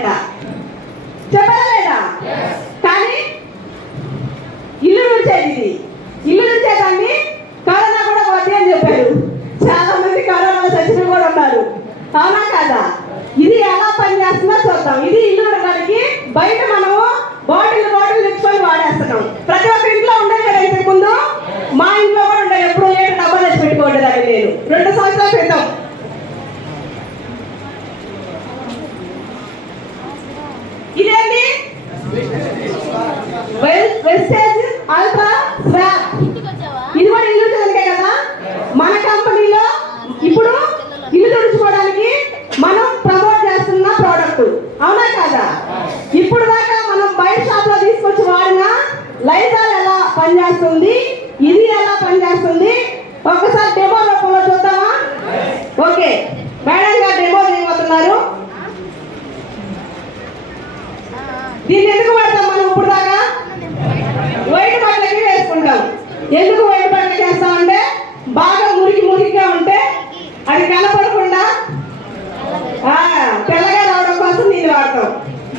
చెప్పారట, చెప్పారా లేదా? కానీ ఇల్లు నుంచేది, ఇల్లు నుంచేదాన్ని కరోనా కూడా పోతే అని చెప్పారు. చాలా మంది కరోనా చచ్చిన కూడా ఉన్నారు, అవునా కాదా? ఇది ఎలా పనిచేస్తుందో చూద్దాం. ఇది ఇల్లు ఉండడానికి బయట మనము బాటిల్ తెచ్చుకొని వాడేస్తున్నాం. ప్రతి ఒక్క ఇంట్లో ఉండేది కదా ఇంతకు ముందు. మా ఇంట్లో కూడా ఉండే, ఎప్పుడు ఏడు డబ్బా తెచ్చి పెట్టుకోవట్లేదు. నేను 2 సంవత్సరాల క్రితం ఇదేంటి వెస్టేజ్ అల్ట్రా స్వాప్, ఇది కూడా ఇల్లు కనుకే కదా. మన కంపెనీలో ఇప్పుడు ఇల్లు తుడుచుకోవడానికి మనం ప్రమోట్ చేస్తున్న ప్రోడక్ట్, అవునా కాదా? ఇప్పుడు దాకా మనం బయట షాప్ లో తీసుకొచ్చి వాడిన లైజాల్ ఎలా పనిచేస్తుంది, ఇది ఎలా పనిచేస్తుంది, ఒకసారి డెమో రూపంలో చూద్దామా? ఓకే, మేడం గారు డెమో చేయబోతున్నారు. దీన్ని ఎందుకు వాడతాం మనం? ఇప్పుడు దాకా వైట్ బట్టలకి వేసుకుంటాం. ఎందుకు వైట్ బట్టలకి వేస్తామంటే బాగా మురికిగా ఉంటే అది కనపడకుండా తెల్లగా రావడం కోసం దీన్ని వాడతాం.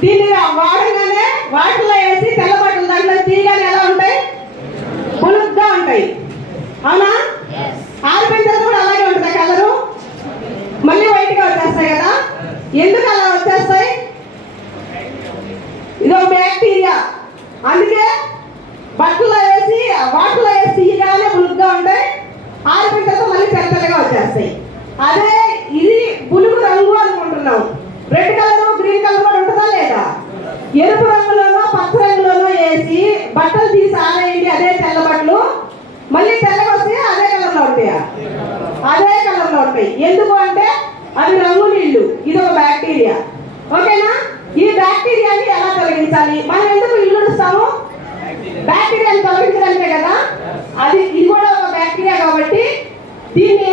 దీన్ని వాడగానే వాటిలో వేసి తెల్ల బట్టలు దాంట్లో తీయగానే ఎలా ఉంటాయి? పొలుగ్గా ఉంటాయి, అవునా? ఆరిపోయిన తర్వాత కూడా అలాగే ఉంటుంది కలరు, మళ్ళీ వైట్గా వచ్చేస్తాయి కదా. ఎందుకు అలా వచ్చేస్తాయి? ఇదో బ్యాక్టీరియా. అందుకే బట్టలో వేసి వాటిలో వేసి తీయగానే బులుగ్గా ఉంటాయి, ఆరిపోయిన తర్వాత మళ్ళీ తెల్లగా వచ్చేస్తాయి. అదే ఇది బులుగు రంగు అనుకుంటున్నాం. రెడ్ కలర్ గ్రీన్ కలర్ కూడా ఉంటుందా లేదా? ఎరుపు రంగులోనో పచ్చ రంగులోనో వేసి బట్టలు తీసి ఆరేయండి, అదే తెల్ల బట్టలు మళ్ళీ తెల్లగా వస్తాయి. అదే కలర్లో ఉంటాయా? అదే కలర్లో ఉంటాయి. ఎందుకు అంటే అవి రంగు నీళ్లు. ఇది ఒక బ్యాక్టీరియా, ఓకేనా? ఈ బ్యాక్టీరియాని ఎలా తొలగించాలి? మనం ఎందుకు ఇల్లు ఉడుస్తాము? బ్యాక్టీరియాని తొలగించడానికే కదా. ఇది కూడా ఒక బ్యాక్టీరియా కాబట్టి దీన్ని